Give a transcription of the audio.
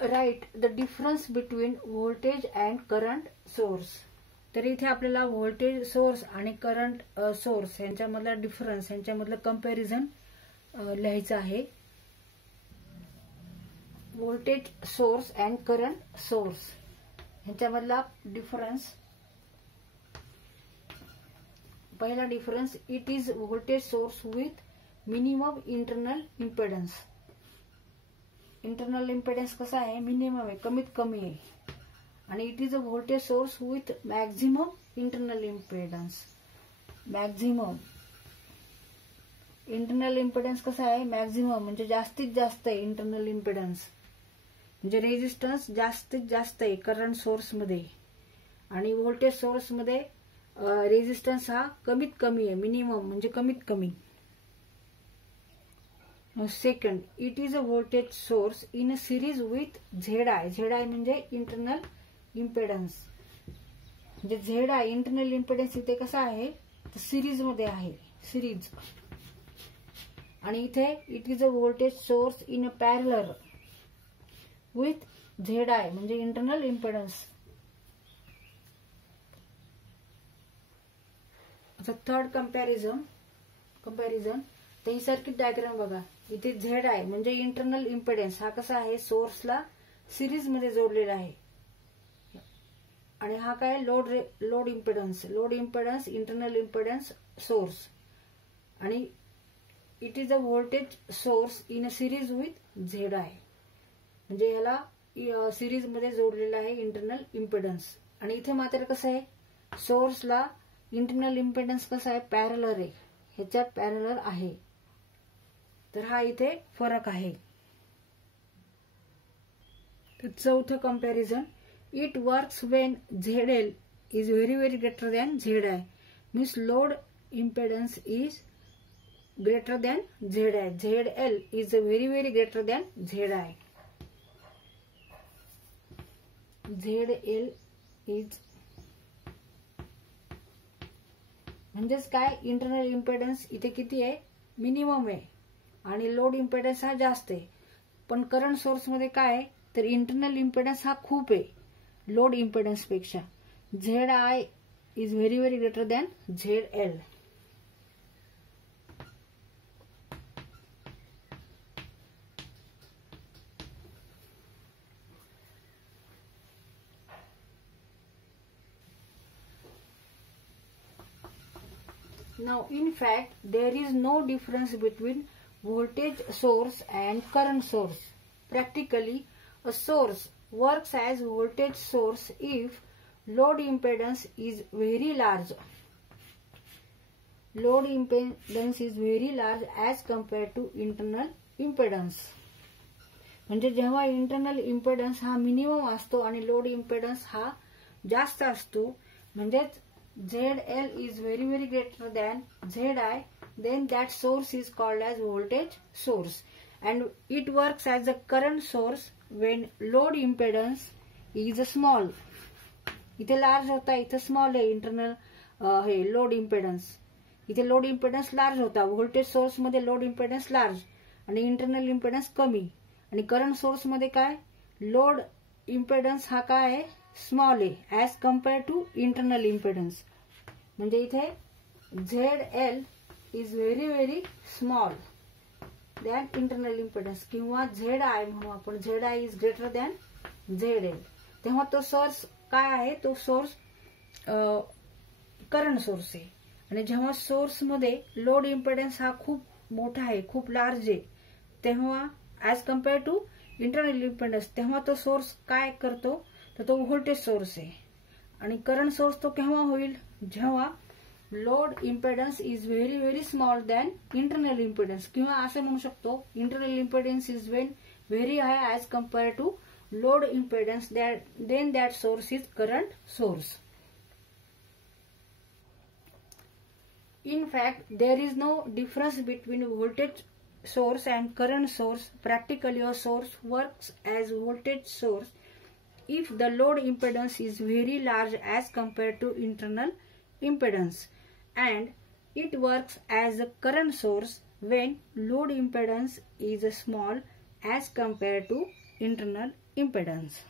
write the difference between voltage and current source. तर इथे आपल्याला व्होल्टेज सोर्स आणि करंट सोर्स यांच्यामधला डिफरन्स, यांच्यामधलं कंपॅरिझन लिहायचं आहे. Voltage source and current source यांच्यामधला डिफरन्स. पहिला difference, it is voltage source with minimum internal impedance. Internal impedance कसा आहे, मिनिमम आहे, कमीत कमी आहे. आणि it is a voltage source with maximum internal impedance. Maximum internal impedance कसा आहे, मॅक्झिमम म्हणजे जास्तीत जास्त आहे. इंटरनल इम्पेडन्स म्हणजे रेजिस्टन्स जास्तीत जास्त आहे करंट सोर्स मध्ये, आणि व्होल्टेज सोर्स मध्ये रेजिस्टन्स हा कमीत कमी आहे. मिनिमम म्हणजे कमीत कमी. Second, it is a voltage source in a series with ZI. ZI म्हणजे इंटरनल इम्पेडन्स. म्हणजे ZI इंटरनल इम्पेडन्स इथे कसा आहे, सिरीज मध्ये आहे, सिरीज. आणि इथे it is a voltage source in a parallel with ZI म्हणजे इंटरनल इम्पेडन्स. आता थर्ड कंपॅरिझन तर ही सर्किट डायग्राम बघा. इथे ZI म्हणजे इंटरनल इम्पेडन्स हा कसा आहे, सोर्सला सिरीज मध्ये जोडलेला आहे. आणि हा काय, load impedance internal impedance source. आणि it is a voltage source in a series with ZI म्हणजे ह्याला सिरीज मध्ये जोडलेला आहे इंटरनल इम्पेडन्स. आणि इथे मात्र कसं आहे, सोर्सला इंटरनल इम्पेडन्स कसा आहे, पॅरलल आहे, ह्याच्या पॅरलल आहे. तर हा इथे फरक आहे. तर चौथं comparison, it works Wien ZL is very greater than ZI. Means load impedance is greater than ZI. ZL is very greater than ZI. ZL is म्हणजेच काय, इंटरनल इम्पेडन्स इथे किती आहे, मिनिमम आहे, आणि लोड इम्पेडन्स हा जास्त आहे. पण करंट सोर्स मध्ये काय आहे, तर इंटरनल इम्पेडन्स हा खूप आहे लोड इम्पेडन्स पेक्षा. ZI is very greater than ZL. Now, in fact, there is no difference between voltage source and current source. Practically, a source works as voltage source if load impedance is very large. Load impedance is very large as compared to internal impedance. म्हणजे जेव्हा internal impedance हा minimum असतो आणि load impedance हा जास्त असतो, म्हणजेच ZL is very greater than ZI, then that source is called as voltage source, and it works as a current source when load impedance is small. इथे large होता, इथे स्मॉल आहे इंटरनल हे load impedance. इथे load impedance large होता, voltage source मध्ये load impedance large आणि internal impedance कमी. आणि करंट सोर्स मध्ये काय, लोड इम्पेडन्स हा काय आहे, स्मॉल आहे as compared to internal impedance. म्हणजे इथे ZL is very small than internal impedance, किंवा ZI म्हणू आपण, ZI is greater than ZL. तेव्हा तो सोर्स काय आहे, तो सोर्स करंट सोर्स आहे. आणि जेव्हा सोर्स मध्ये लोड इम्पेडन्स हा खूप मोठा आहे, खूप लार्ज आहे, तेव्हा as compared to internal impedance, तेव्हा तो सोर्स काय करतो, तर तो व्होल्टेज सोर्स आहे. आणि करंट सोर्स तो केव्हा होईल, जेव्हा load impedance is very small than internal impedance, किंवा असं म्हणू शकतो internal impedance is very high as compared to load impedance, then that source is current source. In fact, there is no difference between voltage source and current source. Practically, a source works as voltage source if the load impedance is very large as compared to internal impedance, and it works as a current source when load impedance is small as compared to internal impedance.